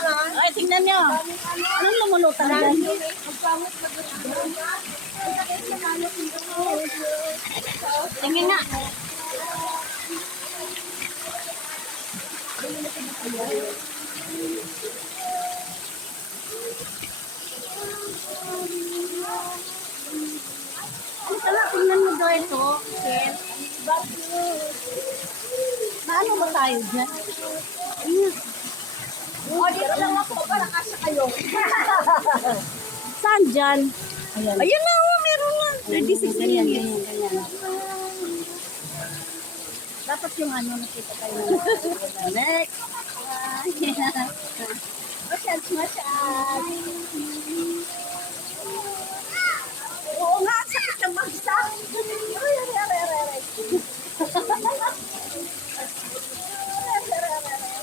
Ay, tingnan nyo. Anong lumulutan dyan? Tingin nga. Tala, tingnan mo daw ito. Ken. Maano ba tayo dyan? Ayan. O, dito lang ako para kasya kayo. Saan dyan? Ayan. Ayun na, meron na. 36 Ganyan, minutes. ganyan. Dapat yung ano, nakita tayo na. Next. Masyad. Oo nga, ang sakit ng bagsa.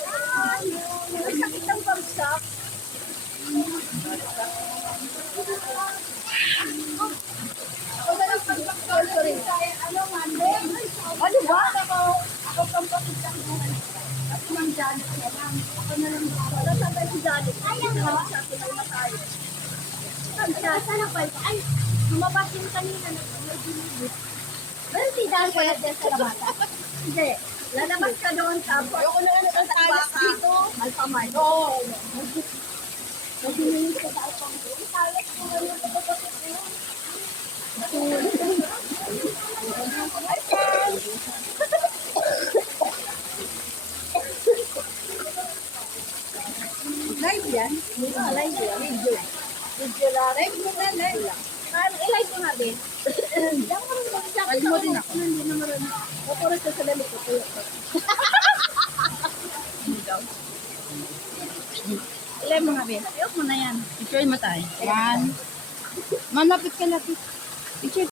Aray. Ang sakit ng bagsak. Ako na lang pag-sorry. Ano, Monday? Ano ba? Ako pang pakita ko. Ako mang Janet na lang. Ako na lang. Wala sa tayo si Janet. Ayaw ba? Sa akin lang na tayo. Saan ako? Ay, lumabas yung kanina. Meron si Janet wala dyan sa labata. Hindi. Lalabas ka doon tapos. Ayoko na lang sa talas dito. Malpamay. Oo. Kasi nyo sa taas pang doon. Talas ko na yung kapapasok ko. Ay, friends! Live yan? Live yan. Video lang. Live mo na, live lang. I-live ko na din. Diyan mo rin mag-chat. Live mo din ako. Hindi na marami. Oras ka sa dali ko. Ilay mo nga, Ben. Ayok mo na yan. Picture mo tayo. One. Malapit ka lapit. Picture